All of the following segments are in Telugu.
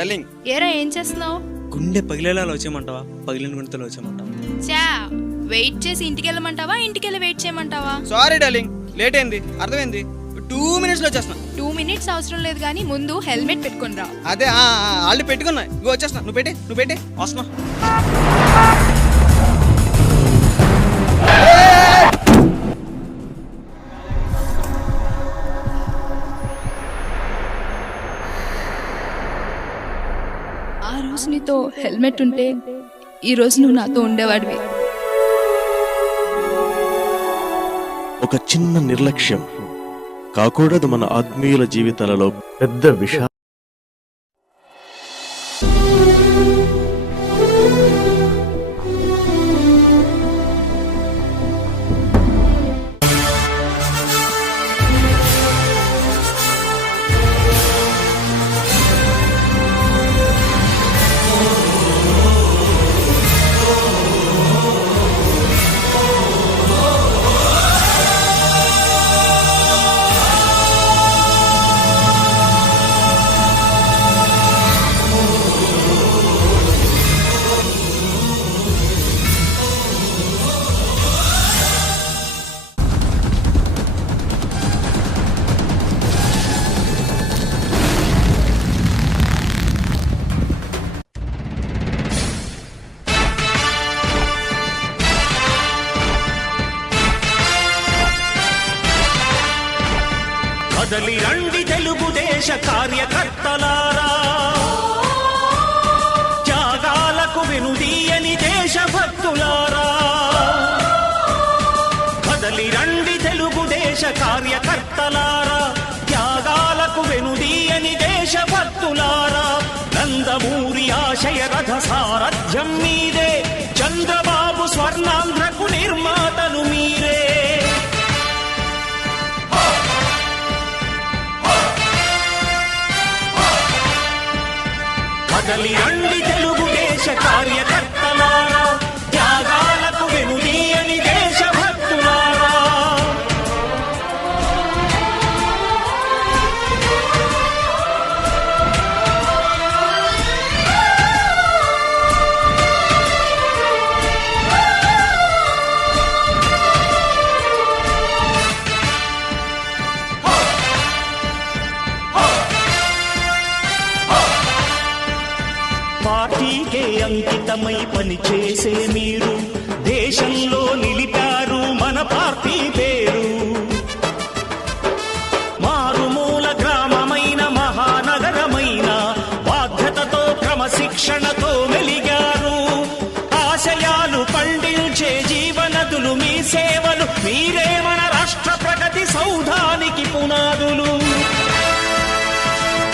డల్లింగ్. ఏరా ఏం చేస్తున్నావు? గుండె పగిలేలా వచ్చేయమంటావా, పగిలిన గుండెతో వచ్చేయమంటావా? చా వెయిట్ చేసి ఇంటికి వెళ్ళమంటావా, ఇంటికి వెళ్ళి వెయిట్ చేయమంటావా? సారీ డార్లింగ్, లేట్ అయింది, అర్థమైంది. 2 minutes లో వచ్చేస్తున్నా. 2 minutes అవసరం లేదు కానీ ముందు హెల్మెట్ పెట్టుకొని రా. అదే ఆల్రెడీ పెట్టుకున్నా, ఇగో వచ్చేస్తున్నా. నువ్వు పెట్టి వస్తున్నా. ఆ రోజు నీతో హెల్మెట్ ఉంటే ఈ రోజు నువ్వు నాతో ఉండేవాడివి. ఒక చిన్న నిర్లక్ష్యం కాకూడదు మన ఆత్మీయుల జీవితాలలో పెద్ద విష. కదలి రండి తెలుగుదేశ కార్యకర్తలారా, త్యాగాలకు వెనుదీయని దేశభక్తులారా. కదలి రండి తెలుగుదేశ కార్యకర్తలారా, త్యాగాలకు వెనుదీయని దేశభక్తులారా. నందమూరి ఆశయ రథ సారథ్యం మీదే, చంద్రబాబు స్వర్ణాంధ్రకు నిర్మాతలు మీరే. కదలి రండి తెలుగుదేశ కార్యకర్తలారా, త్యాగాలకు వెనుదీయని దేశభక్తులారా. పార్టీకే అంకితమై పనిచేసే మీరు దేశంలో నిలిపారు మన పార్టీ పేరు. మారుమూల గ్రామమైన మహానగరమైన బాధ్యతతో క్రమశిక్షణతో మెలిగారు. ఆశయాలు పండించే జీవనదులు మీ సేవలు, మీరే మన రాష్ట్ర ప్రగతి సౌధానికి పునాదులు.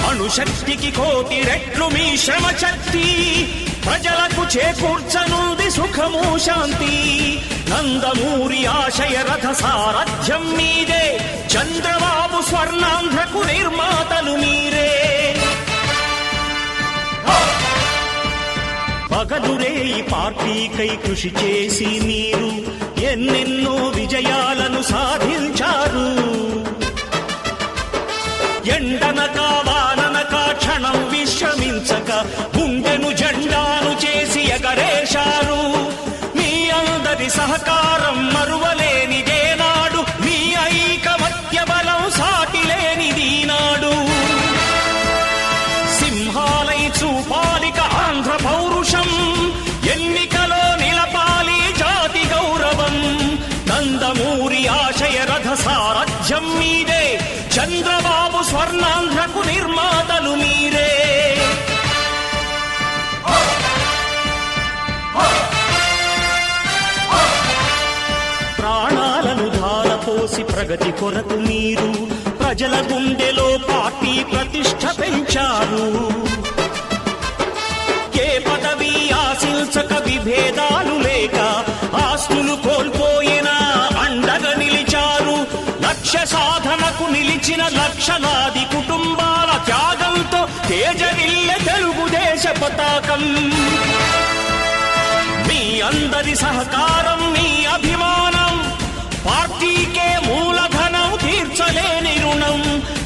అణుశక్తికి 1,000,000 రెట్లు మీ శ్రమ శక్తి, ప్రజలకు చేకూర్చనుంది సుఖము శాంతి. నందమూరి ఆశయ రథ సారథ్యం మీదే, చంద్రబాబు స్వర్ణాంధ్రకు నిర్మాతలు మీరే. పగలురే ఈ పార్టీకై కృషి చేసి మీరు ఎన్నెన్నో విజయాలను సాధించారు. ఎండనక వాననక క్షణం విశ్రమించక గుండెను జెండాను చేసి ఎగరేశారు. మీ అందరి సహకారం మరువలేనిదేనాడు, మీ ఐకమత్య బలం సాటిలేనిదీనాడు. సింహాలై చూపాలిక ఆంధ్ర పౌరుషం, ఎన్నికలో నిలపాలి జాతి గౌరవం. నందమూరి ఆశయ రథ సారథ్యం మీదే, చంద్రబాబు స్వర్ణాంధ్రకు నిర్మాతలు మీరే. ప్రాణాలను ధారపోసి ప్రగతి కొరకు మీరు ప్రజల గుండెలో పార్టీ ప్రతిష్ఠ పెంచారు. ఏ పదవి ఆశించక విభేదాలు లేక ఆస్తులు కోల్పోయినా అండగా నిలిచారు. లక్ష్య సాధనకు నిలిచిన లక్షలాది కుటుంబాల త్యాగంతో తేజరిల్లె తెలుగుదేశ పతాకం. మీ అందరి సహకారం, మీ అభిమానం పార్టీకే మూలధనం, తీర్చలేని రుణం.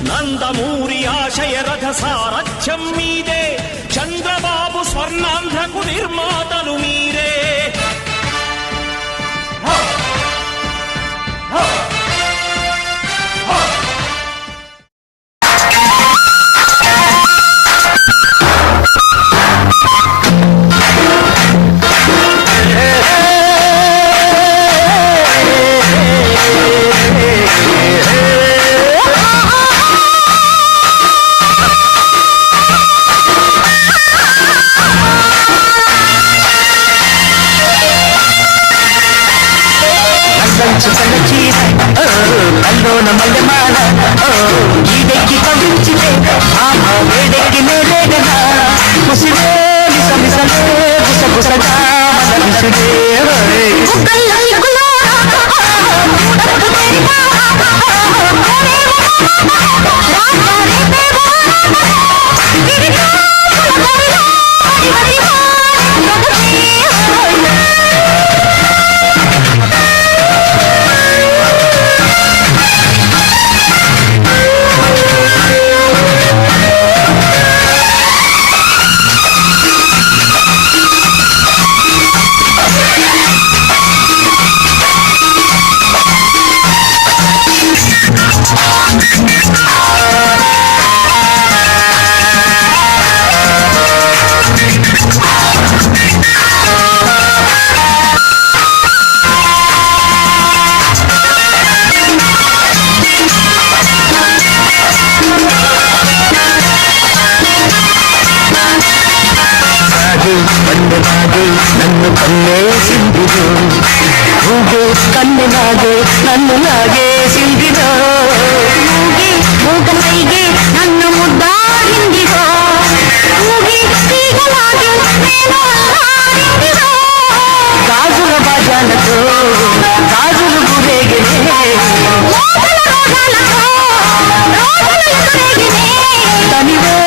నందమూరి ఆశయ రథ సారథ్యం మీదే, నాగే నన్ను కన్నేసిందిరో ఊగే కన్ను నాగే నన్ను నాగేసిందిరో ఊగే మూగనైగే నన్ను ముద్దాడిందిరో ఊగే తీగలాగే నేను అల్లాడిందిరో గాజుల బాజాలతో గాజులు గురేగినే తనివే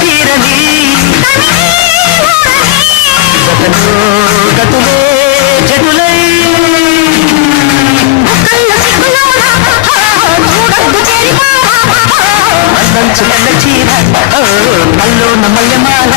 తీరని గతలో గతులే జటులై అందంచు కళ్ళ చీర కల్లో నమల్లమాల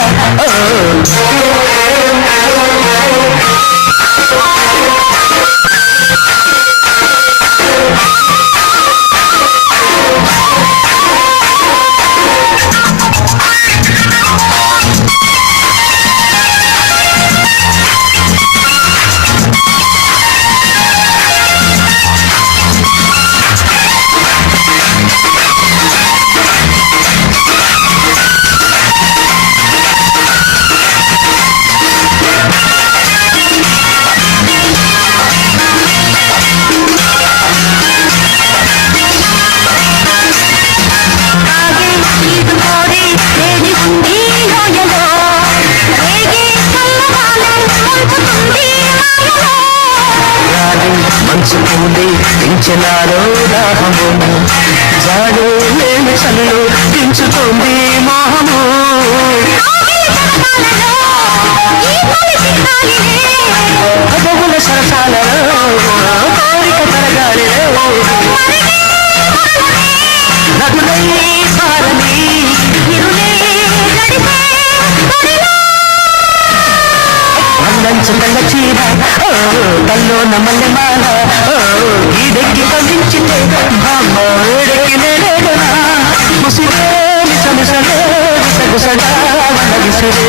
మంచు పూలే పెంచినారో దాహము జాడు లేని చల్లు దించుతోంది మోహము కబుల సరసాలలో కోరిక తరగాలిలో నదులై పారని అందంచు కళ్ళ చీర కల్లో నమల్లమాల ఈడెక్కి కవించిందే బామ్మ వేడెక్కి నేనేగనా ముసిరేని సముసలే విసగుసగా వన విసిరే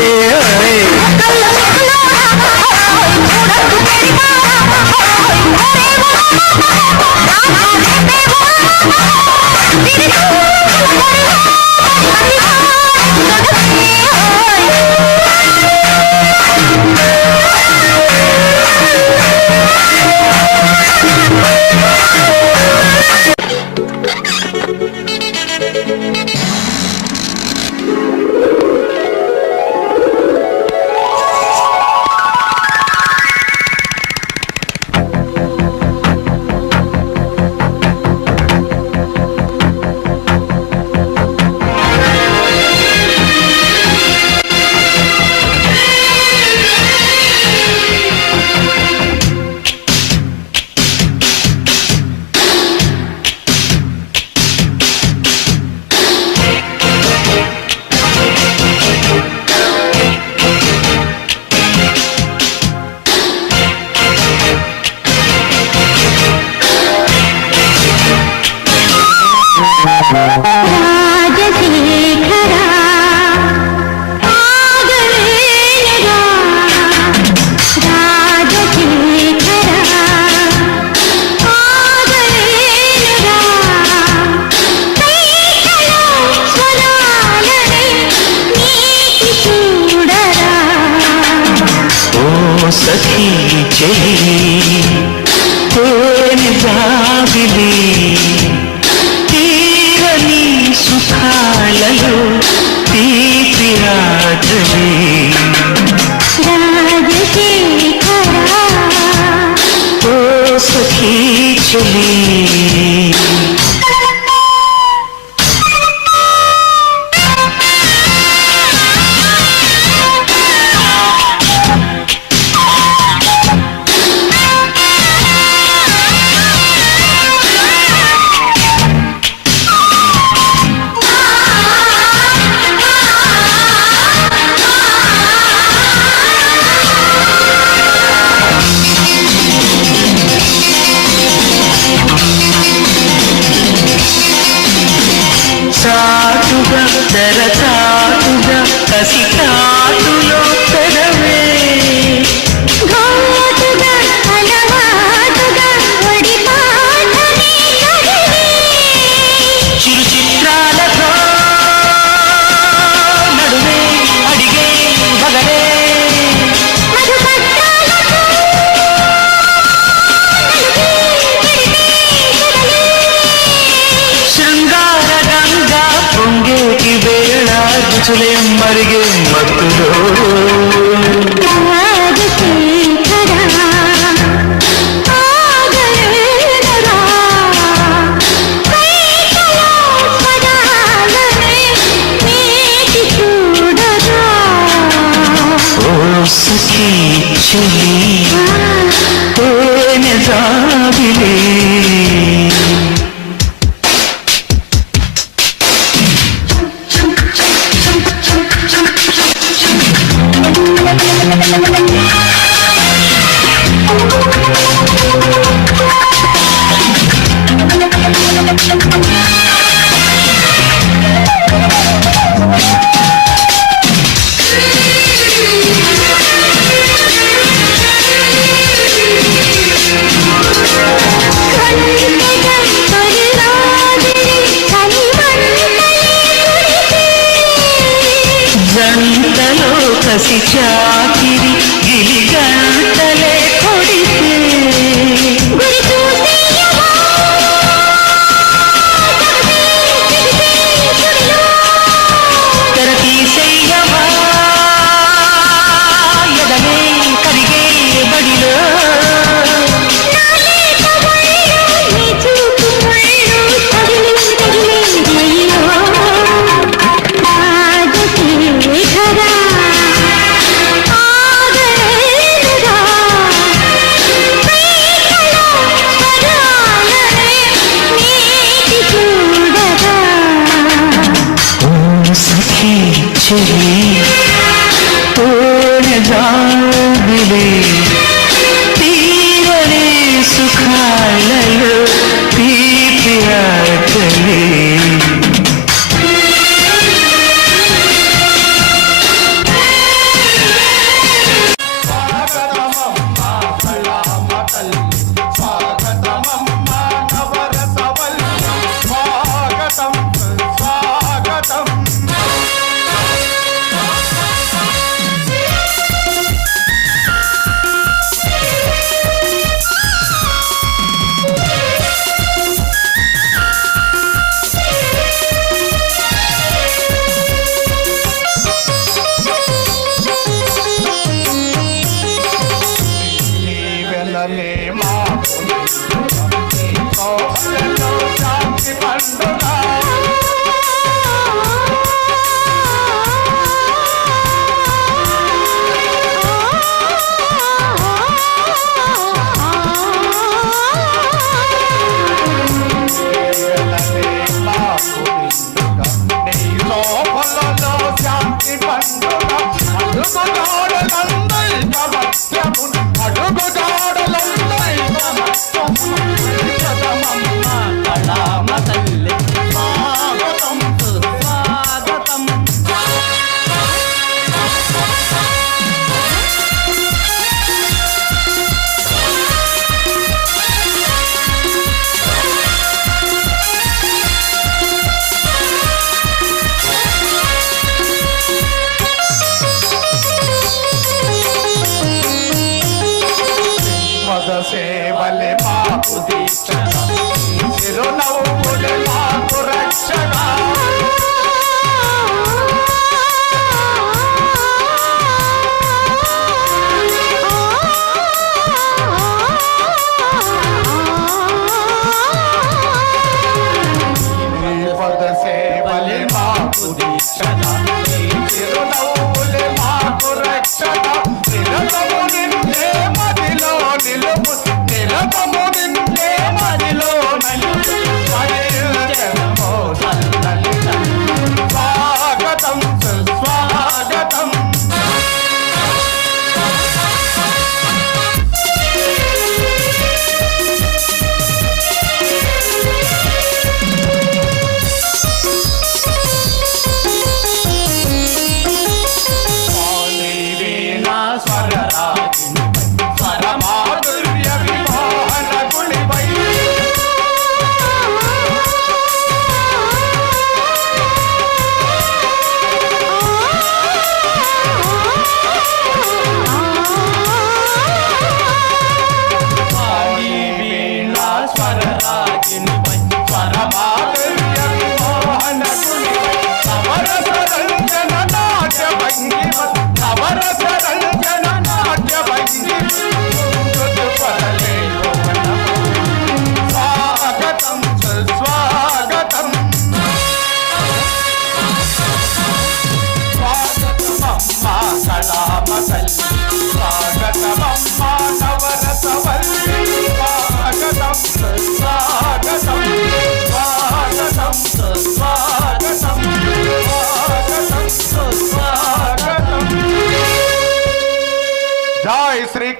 सखी चली तेरी जाबिली तीरनी सुखालयो तीपी राजली राजशेखरा ओ सखी चली మనసులే మరిగే మత్తులో సఖీ చెలి తేనె జాబిలే జంటలో కసి చాకిరి గిలి గంటలే కొడితే తెర తీసేయవా ఎదమే కరిగే బడిలో సఖీ చెలి తోనే జాబిలే తీరని సుఖాలలో తీపి ఆటలే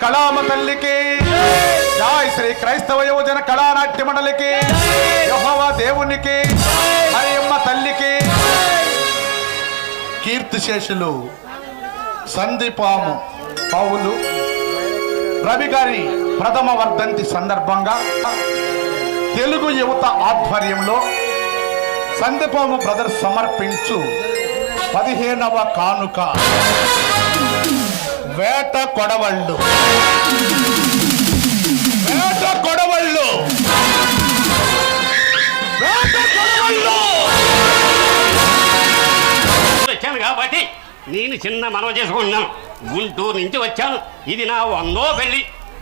కళామ తల్లికి, జై శ్రీ క్రైస్తవ యువజన కళానాట్య మండలికి, యెహోవా దేవునికి, మరియమ్మ తల్లికి. కీర్తిశేషులు సందీపాము పౌలు రవి గారి ప్రథమ వర్ధంతి సందర్భంగా తెలుగు యువత ఆధ్వర్యంలో సందీపాము బ్రదర్స్ సమర్పించు 15వ కానుక వేట కొడవళ్ళు. వేట కొడవళ్ళు, వేట కొడవళ్ళు. వచ్చాను కాబట్టి నేను చిన్న మనవ చేసుకుంటున్నాను. గుంటూరు నుంచి వచ్చాను. ఇది నా 100వ పెళ్లి.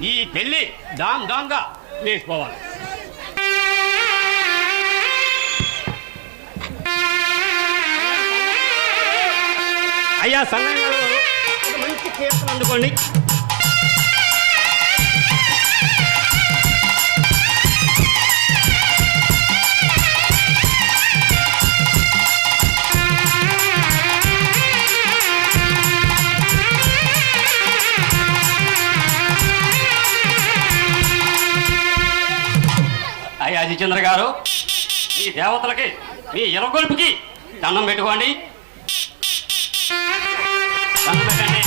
ఈ పెళ్లి దాంగా వేసుకోవాలి. అయ్యా సన్నయ్య గారు ఒక మంచి కీర్తన అందుకోండి. అయ్యా జితేంద్ర గారు, మీ దేవతలకి, మీ ఎలగొల్పుకి దండం పెట్టుకోండి. దండం పెట్టండి.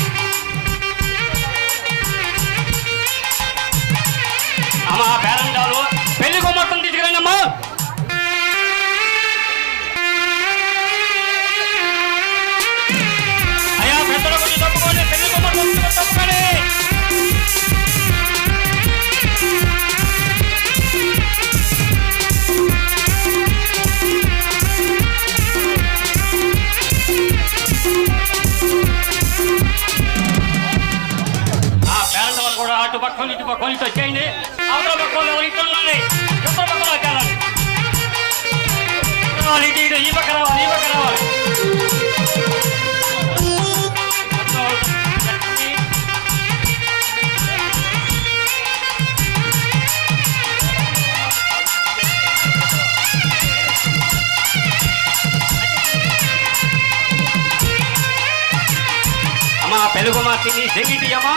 అమ్మా పేరంటాలు పెళ్లి కొమ్మట్టం తీసుకురండి అమ్మా. అయ్యా పెద్దల గురించి తప్పుకోండి. పెళ్లి కొమ్మట్టం తప్పుకోండి. అటు పక్కలు ఇటు పక్కలు ఇటు వచ్చేయండి. అవతల పక్కలు ఎవరు ఇటు ఉండాలి, ఇతర పక్కలు వచ్చేయాలి. ఇటు ఇటు ఈ పక్క రావాలి, ఈ పక్క రావాలి. అమ్మా పెలుగు మాతిని సెగిటి అమ్మా.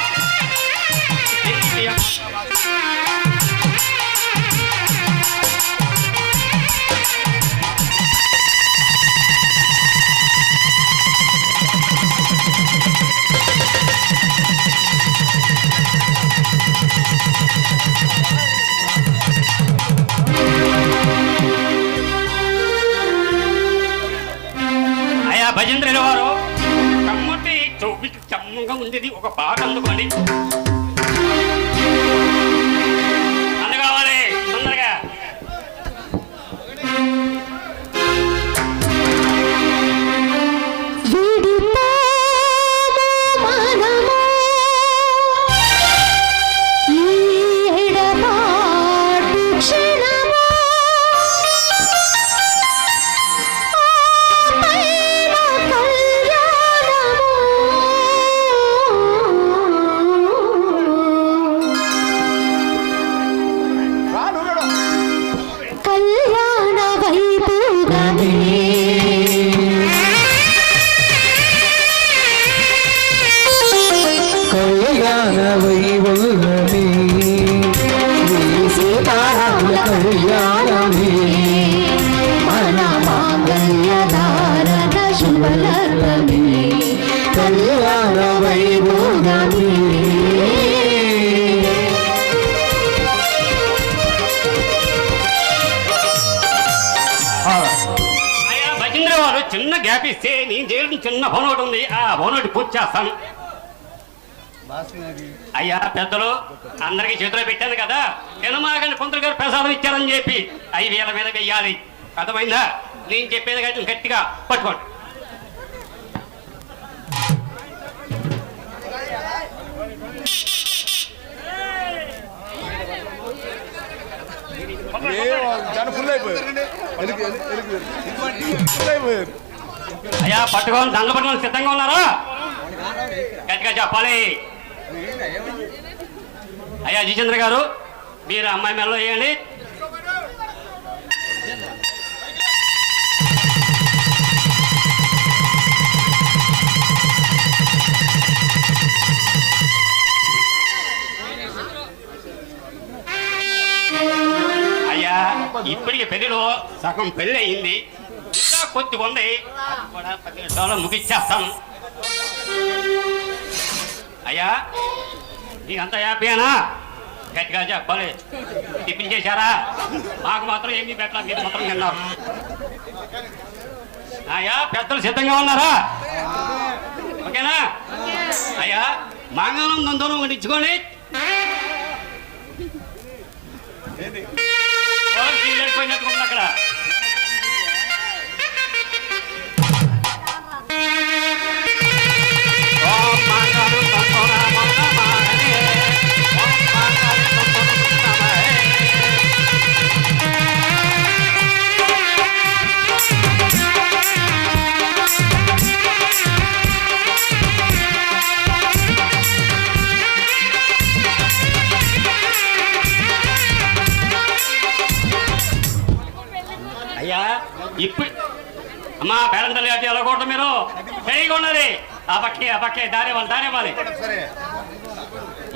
అయ్యా భజేంద్రుల వారు కమ్మటి చౌపికి చమ్మంగా ఉండేది ఒక పాట అందుకోండి. కావాలి తొందరగా. చిన్న గ్యాప్ ఇస్తే నేను చేయడం చిన్న బోనోటి ఉంది. ఆ బోనోటి పూర్తి చేస్తాను. అయ్యా పెద్దలు అందరికి చేతిలో పెట్టాను కదా, తినమాగండి పంతులు గారు ప్రసాదం ఇచ్చారని చెప్పి 5,000 మీద వెయ్యాలి. అర్థమైందా? నేను చెప్పేది కాబట్టి గట్టిగా పట్టుకోండి. అయ్యా పట్టుకోని దండ పట్టుకొని సిద్ధంగా ఉన్నారా? గట్టిగా చెప్పాలి. అయ్యా జితేంద్ర గారు, మీరు అమ్మాయి మెడలో వేయండి. పెళ్లిలో సగం పెళ్లి అయింది, ఇంకా కొద్దిగా ఉంది, అది కూడా 10 నిమిషాల్లో ముగిచ్చేస్తాను. అయ్యా మీకంతా హ్యాపీనా? గట్టిగా చెప్పాలి. టిఫిన్ చేశారా? మాకు మాత్రం ఏమీ పెట్టాలి, మీరు మాత్రం తిన్నారు. అయ్యా పెద్దలు సిద్ధంగా ఉన్నారా? ఓకేనా? అయ్యా మంగళం దందనం ఒకటి ఇచ్చుకోండి. పోయినట్టుకుంది అక్కడ. అయ్యా ఇప్పుడు అమ్మా పేరంతలు అట్టి వెళ్ళకూడదు, మీరు చేయకున్నది ఆ పక్కే దారేవాలి.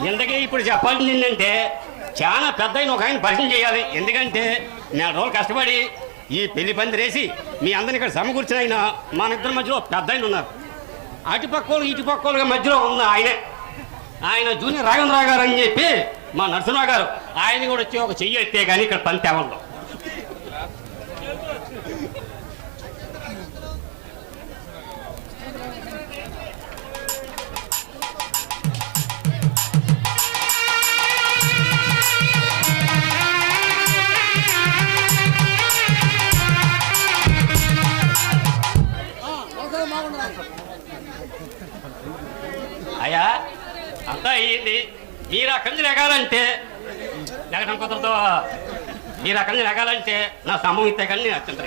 ఎందుకే ఇప్పుడు చెప్పాల్సింది ఏంటంటే చాలా పెద్ద ఒక ఆయన పరిచయం చేయాలి. ఎందుకంటే 4 రోజులు కష్టపడి ఈ పెళ్లి పందిరేసి మీ అందరిని ఇక్కడ సమకూర్చిన ఆయన మన ఇద్దరి మధ్యలో పెద్ద ఆయన ఉన్నారు. అటుపక్కోళ్ళు ఇటుపక్కోళ్ళుగా మధ్యలో ఉన్న ఆయన జూనియర్ రాఘవేంద్రరావు గారు అని చెప్పి మా నరసింహరావు గారు, ఆయన కూడా వచ్చి ఒక చెయ్యి ఎత్తే కానీ ఇక్కడ పని తేవడం. అయ్యా అంతా అయ్యింది. మీరు అక్కడి నుంచి ఎగాలంటే ఎగడం కుదరదు. మీరు అక్కడి నుంచి ఎగాలంటే నా స్తంభం ఇస్తే కానీ నేను అత్యంత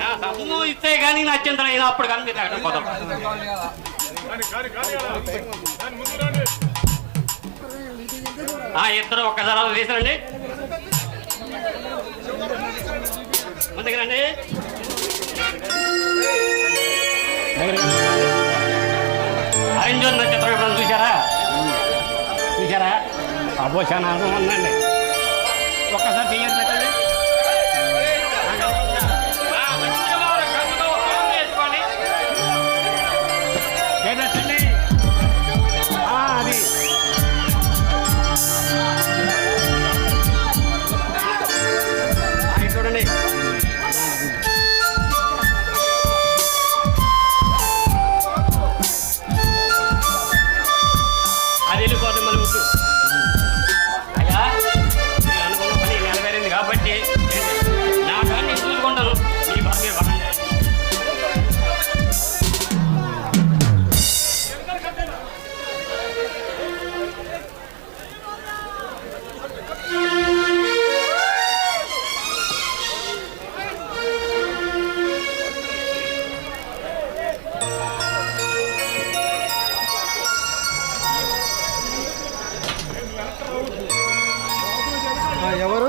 నా స్తంభం ఇస్తే కానీ నా అత్యంత అయినా అప్పుడు కానీ మీరు ఎగడం కుదరదు. ఇద్దరు ఒక్కసారి అలా తీసారండి, ముందుకు రండి. అరేంజర్ నక్షత్రం ఎప్పుడన్నా చూసారా? అబ్బో చాలా ఆనందం ఉందండి. ఒక్కసారి చెయ్యండి పెట్టండి. అది చూడండి. అది వెళ్ళిపోతుంది మళ్ళీ ముట్టు. అయ్యా మీరు అనుకున్న పని నెరవేరింది కాబట్టి నా కానీ నేను చూసుకుంటాను. మీ బాధ మీరు పడండి. ఎవరు?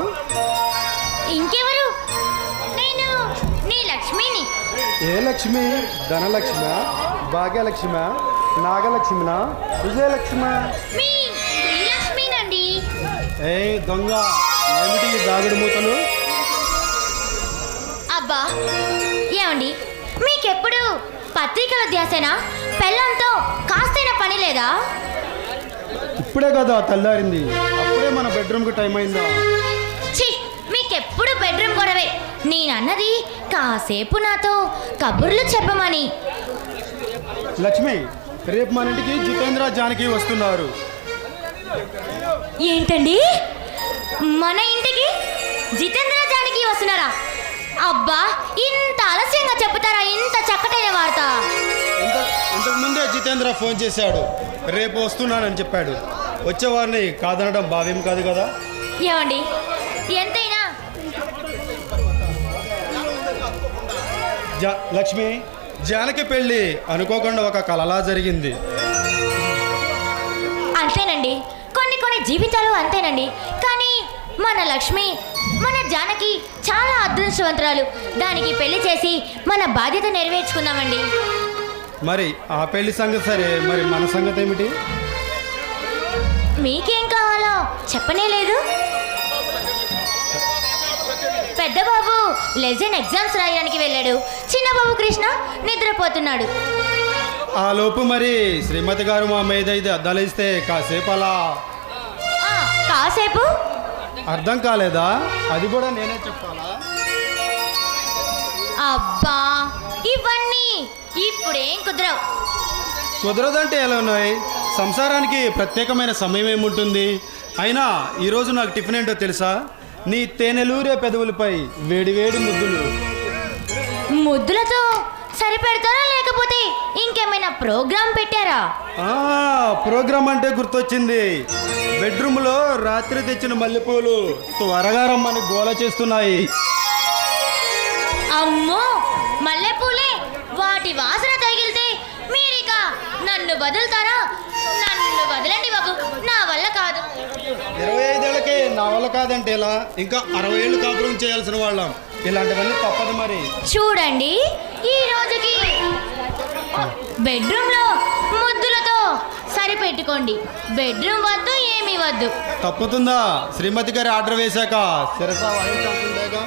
ఇంకెవరు? నేను నీ లక్ష్మిని. ఏ లక్ష్మి? ధనలక్ష్మ, భాగ్యలక్ష్మ, నాగలక్ష్మినా, విజయలక్ష్మ? మీ శ్రీలక్ష్మినండి. ఏ దొంగ, ఏమిటి ఈ దాగుడు మూతలు? అబ్బా ఏమండి, మీకెప్పుడు పత్రికల ధ్యాసేనా? పెళ్ళంతో కాస్తైనా పని లేదా? ఇప్పుడే కదా తెల్లారింది, అప్పుడే మన బెడ్రూమ్కి టైం అయిందా? ఛీ, మీకెప్పుడు బెడ్రూమ్ గొడవే. నేనన్నది కాసేపు నాతో కబుర్లు చెప్పమని. లక్ష్మి, రేపు మన ఇంటికి జితేంద్ర జానకి వస్తున్నారు. ఏంటండి, మన ఇంటికి జితేంద్ర జానకి వస్తున్నారా? అబ్బా, ఇంత ఆలస్యంగా చెప్తారా ఇంత చక్కటైన వార్త? ఇంతకు ముందే జితేంద్ర ఫోన్ చేశాడు, రేపు వస్తున్నానని చెప్పాడు. వచ్చేవారిని కాదనడం భావ్యం కాదు కదా. ఏమండి, ఎంతైనా లక్ష్మి, జానకి పెళ్ళి అనుకోకుండా ఒక కలలా జరిగింది. అంతేనండి, కొన్ని జీవితాలు అంతేనండి. కానీ మన లక్ష్మి, మన జానకి చాలా అదృష్టవంతురాలు. దానికి పెళ్లి చేసి మన బాధ్యత నెరవేర్చుకుందామండి. మరి ఆ పెళ్లి సంగతి సరే, మరి మన సంగతి ఏమిటి? మీకేం కావాలో చెప్పనే లేదు. పెద్ద బాబు లెజెండ్ ఎగ్జామ్స్ రాయడానికి వెళ్ళాడు. చిన్న బాబు కృష్ణ నిద్రపోతున్నాడు. ఆ లోపు మరి శ్రీమతి గారు మా మీద ఇది అద్దాలు ఇస్తే కాసేపు అలా. కాసేపు అర్థం కాలేదా? అది కూడా నేనే చెప్పాలా? అబ్బా ఇవన్నీ ఇప్పుడేం కుదరవు. కుదరదంటే ఎలా ఉన్నాయి? సంసారానికి ప్రత్యేకమైన సమయం ఏముంటుంది? అయినా ఈరోజు నాకు టిఫిన్ ఏంటో తెలుసా? నీ తేనెలూరే పెదవులపై వేడివేడి ముద్దులు. ముద్దులతో సరిపెడతారా లేకపోతే ఇంకేమైనా ప్రోగ్రామ్ పెట్టారా? ప్రోగ్రామ్ అంటే గుర్తొచ్చింది. బెడ్రూమ్లో రాత్రి తెచ్చిన మల్లెపూలు త్వరగా రమ్మని గోల చేస్తున్నాయి. అమ్మో మల్లెపూలే, వాటి వాసన తగిలితే మీరిక నన్ను వదులుతారా? నన్ను వదలండి బాబు, నా వల్ల కాదు. 25 ఏళ్ళకే నా వల్ల కాదంటే ఎలా? ఇంకా 60 ఏళ్ళు కాపురం చేయాల్సిన వాళ్ళం. ఇలాంటివన్నీ తప్పదు మరి. చూడండి ఈ రోజుకి బెడ్రూమ్ లో ముద్దులతో సరిపెట్టుకోండి. బెడ్రూమ్ వద్దు, ఏమీ వద్దు. తప్పుతుందా? శ్రీమతి గారి ఆర్డర్ వేశాక శిరస వాయించాల్సిందేగా.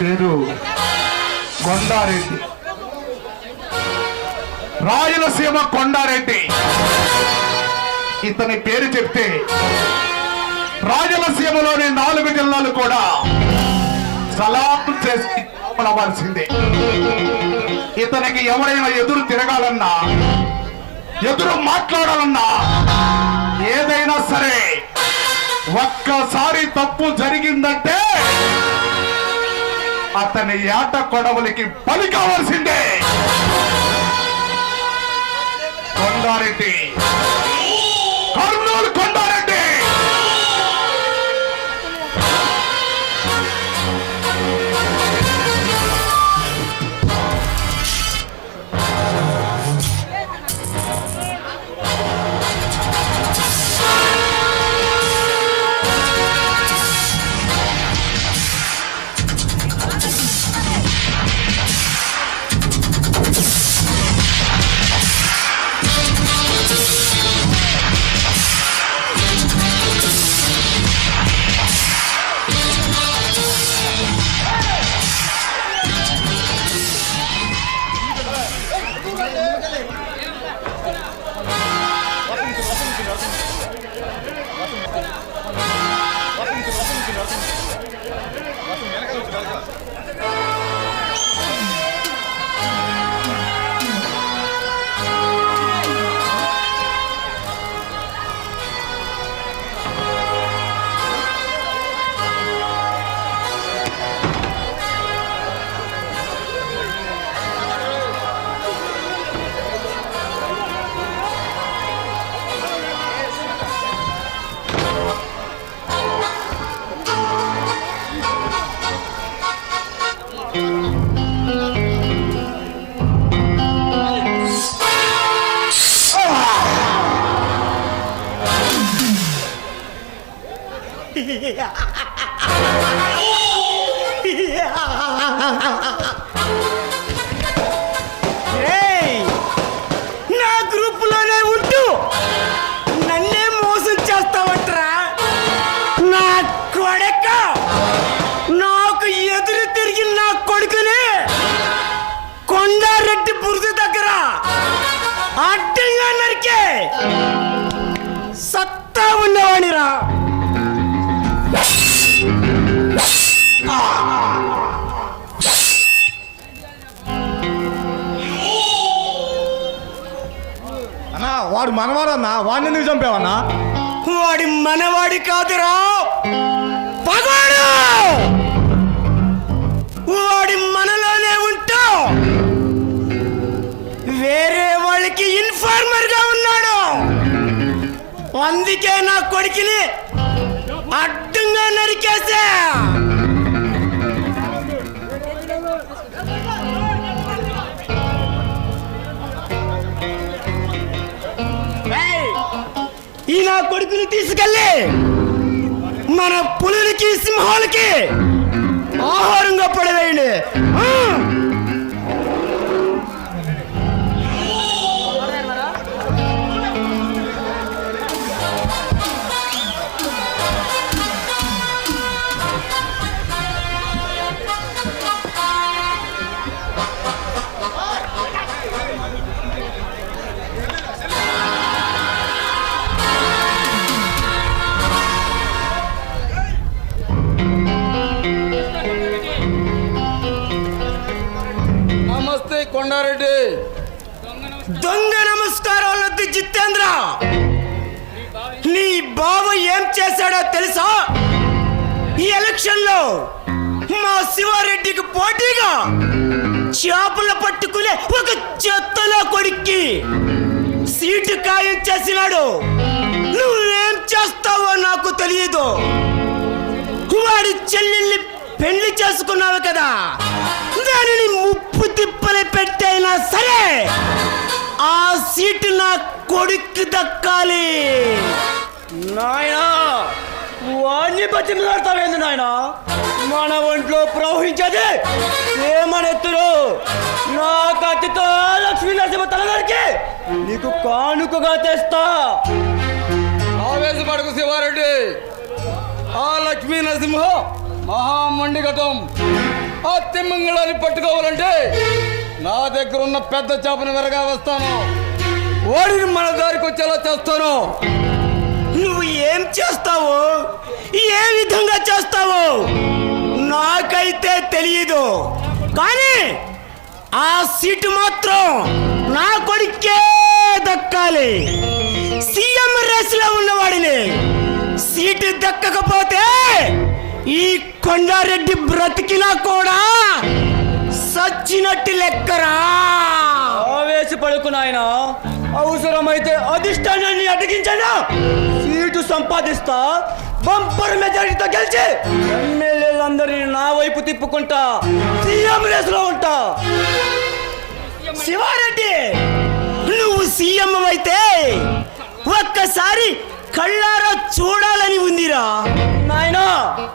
పేరు కొండారెడ్డి, రాయలసీమ కొండారెడ్డి. ఇతని పేరు చెప్తే రాయలసీమలోని 4 జిల్లాలు కూడా సలాం చేసి పడవలసిందే. ఇతనికి ఎవరైనా ఎదురు తిరగాలన్నా, ఎదురు మాట్లాడాలన్నా, ఏదైనా సరే ఒక్కసారి తప్పు జరిగిందంటే అతని ఏట కొడవలికి బలి కావాల్సిందే. కొండారెడ్డి, కర్నూలు కొండారెడ్డి. నా గ్రూపులోనే ఉంటూ నన్నే మోసం చేస్తావట్రా నా కొడక. నాకు ఎదురు తిరిగి నా కొడుకుని కొండారెడ్డి బురుదు దగ్గర అడ్డంగా నరికే సత్తా ఉన్నవాడిరా. అన్నా వాడు మనవాడన్నా, వాడిని ఎందుకు చంపావన్నా? వాడి మనవాడి కాదురా, పగవాడు. వాడి మనలోనే ఉంటా వేరే వాళ్ళకి ఇన్ఫార్మర్ గా ఉన్నాడు. అందుకే నా కొడుకుని అడ్డంగా నరికేసా. ఈ నా కొడుకుని తీసుకెళ్ళి మన పులులకి సింహాలకి ఆహారంగా పడవేయండి. నమస్తే కొండారెడ్డి. దొంగ నమస్కారాలొద్దు జితేంద్ర. నీ బావ ఏం చేశాడో తెలుసా? ఈ ఎలక్షన్ లో మా శివారెడ్డికి పోటీగా చేపలు పట్టుకునే ఒక చెత్తల కొడుక్కి సీటు ఖాయం చేసినాడు. నువ్వేం చేస్తావో నాకు తెలియదు. వాడి చెల్లెల్ని పెళ్లి చేసుకున్నావు కదా, దానిని ముప్పు తిప్పలు పెట్టైనా సరే ఆ సీటు నా కొడుక్కి దక్కాలి. నాయనా వాడిని బతిమలాడతావేంది నాయనా? మన ఒంట్లో ప్రవహించేది ఏమనెత్తురు. నా కత్తితో లక్ష్మీ నరసింహ తలగారికి నీకు కానుకగా తెస్తా. ఆవేశపడకు శివారెడ్డి. ఆ లక్ష్మీ నరసింహ మహామండిగతం ఆ తిమ్మంగళాన్ని పట్టుకోవాలంటే నా దగ్గర ఉన్న పెద్ద చేపను వెరగా వస్తాను, వాడిని మన దారికి వచ్చేలా చేస్తాను. నువ్వు ఏం చేస్తావో, ఏ విధంగా చేస్తావో నాకైతే తెలియదు, కానీ ఆ సీటు మాత్రం నా కొడుకే దక్కాలి. సీఎం రేస్ లో ఉన్నవాడిని సీటు దక్కకపోతే ఈ కొండారెడ్డి బ్రతికినా కూడా సచ్చినట్టు లెక్కరా. ఆవేశ పడుకు నాయన, అవసరమైతే అధిష్టానాన్ని అడ్డగించాను, సీటు సంపాదిస్తా, బంపర్ మెజారిటీతో గెలిచి ఎమ్మెల్యేలందరినీ నా వైపు తిప్పుకుంటా, సీఎం రేస్ లో ఉంటా. శివారెడ్డి, నువ్వు సీఎం అయితే ఒక్కసారి కళ్ళారా చూడాలని ఉందిరా. నాయనా,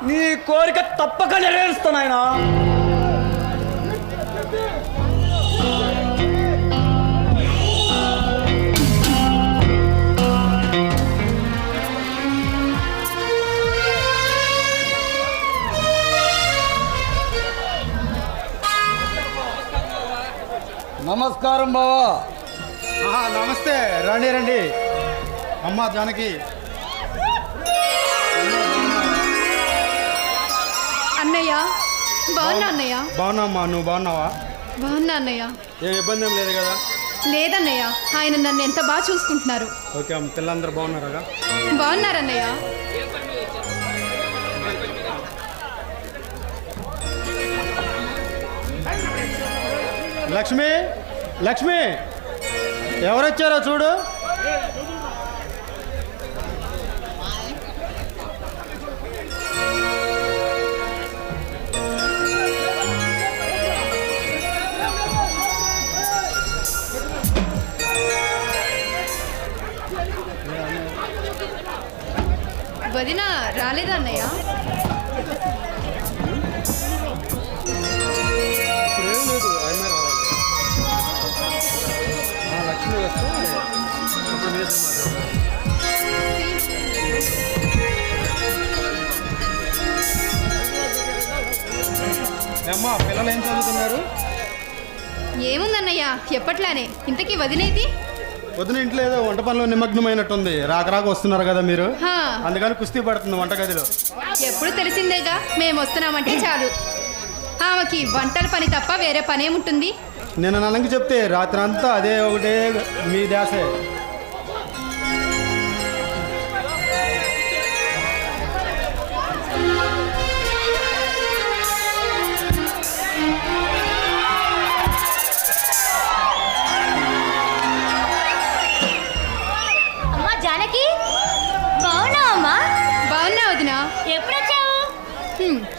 నీ కోరిక తప్పక నెరవేరుస్తా నాయనా. నమస్కారం బావా. నమస్తే, రండి రండి. అమ్మా జానకి. అన్నయ్య బాగున్నా అన్నయ్య? బాగున్నామ్మా, నువ్వు బాగున్నావా? బాగున్నా అన్నయ్య. ఏ ఇబ్బంది ఏం లేదు కదా? లేదన్నయ్య, ఆయన నన్ను ఎంత బాగా చూసుకుంటున్నారు. ఓకే అమ్మ, పిల్లలందరూ బాగున్నారా? బాగున్నారన్నయ్య. లక్ష్మి, లక్ష్మి, ఎవరొచ్చారో చూడు. వదిన రాలేదా అన్నయ్య? ఏం లేదు, ఆయనే రావాలి. లక్ష్మి వస్తే అప్పుడు మీతో మాట్లాడదాం. అమ్మా, పిల్లలు ఏం చదువుతున్నారు? ఏముందన్నయ్య, ఎప్పట్లానే. ఇంతకీ వదినేది? పొద్దున ఇంట్లో ఏదో వంట పనిలో నిమగ్నమైనట్టుంది. రాక వస్తున్నారు కదా మీరు, హా. అందుకని కుస్తీ పడుతుంది వంటగదిలో. ఎప్పుడు తెలిసిందేగా, మేము వస్తున్నామంటే చాలు. ఆమెకి వంటల పని తప్ప వేరే పనేముంటుంది? నేను నన్నంగి చెప్తే రాత్రి అంతా అదే ఒకటే మీ ధ్యాసే. అమ్మా జానకి, బాగున్నావమ్మా? బాగున్నా వదినా. ఎప్పుడొచ్చావు?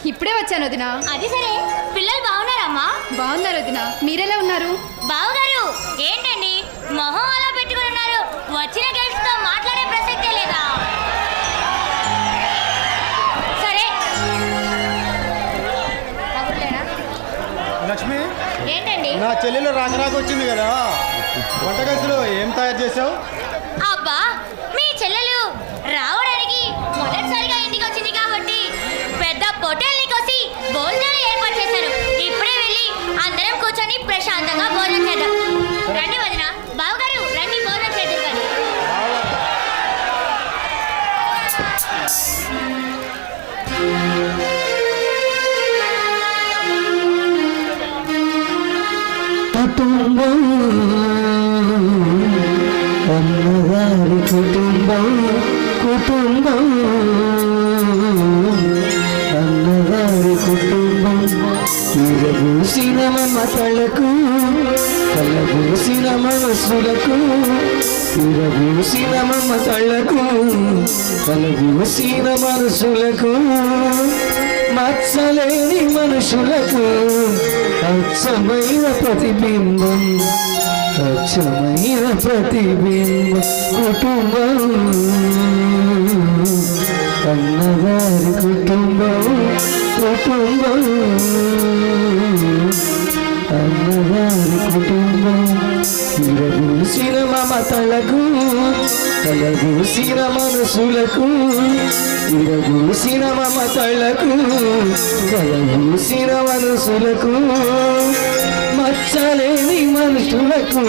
ఇప్పుడే వచ్చాను వదినా. అది సరే, పిల్లలు బాగున్నారమ్మా? బాగున్నారు వదినా. మీరెలా ఉన్నారు? బావగారు, ఏంటండి మొహం అలా పెట్టుకుని ఉన్నారు? వచ్చిన గెల్స్ తో మాట్లాడే ప్రసక్తే లేదా? సరే, లక్ష్మి, ఏంటండి? నా చెల్లెలు రాక వచ్చింది కదా, వంటగదిలో ఏం తయారు చేసావు? అబ్బా, మీ చెల్లెలు రావడానికి మొదటిసారిగా ఇంటికి వచ్చింది కాబట్టి పెద్ద పొట్టేల్ని కోసి భోజనాలు ఏర్పాటు చేశారు. ఇప్పుడే వెళ్ళి అందరం కూర్చొని ప్రశాంతంగా భోజనం చేద్దాం. రండి వదిన, బావగారు రండి, భోజనం చేద్దాం కానీ. కుటుంబం, అమ్మవారి కుటుంబం, కుటుంబం, అమ్మవారి కుటుంబం. విరబూసిన మమతలకు, కలబూసిన మనసులకు, విరబూసిన మమతలకు, కలబూసిన మనసులకు, మత్సలేని మనుషులకు అచ్చమైన ప్రతిబింబం, అచ్చమైన ప్రతిబింబం. కుటుంబం, అన్నవారి కుటుంబం, కుటుంబం, అన్నవారి కుటుంబం. విరబూసిన మమతలకు కలబూసిన మనసులకు విరబూసిన మమతలకు కలబూసిన మనసులకు మచ్చలేని మనుషులకు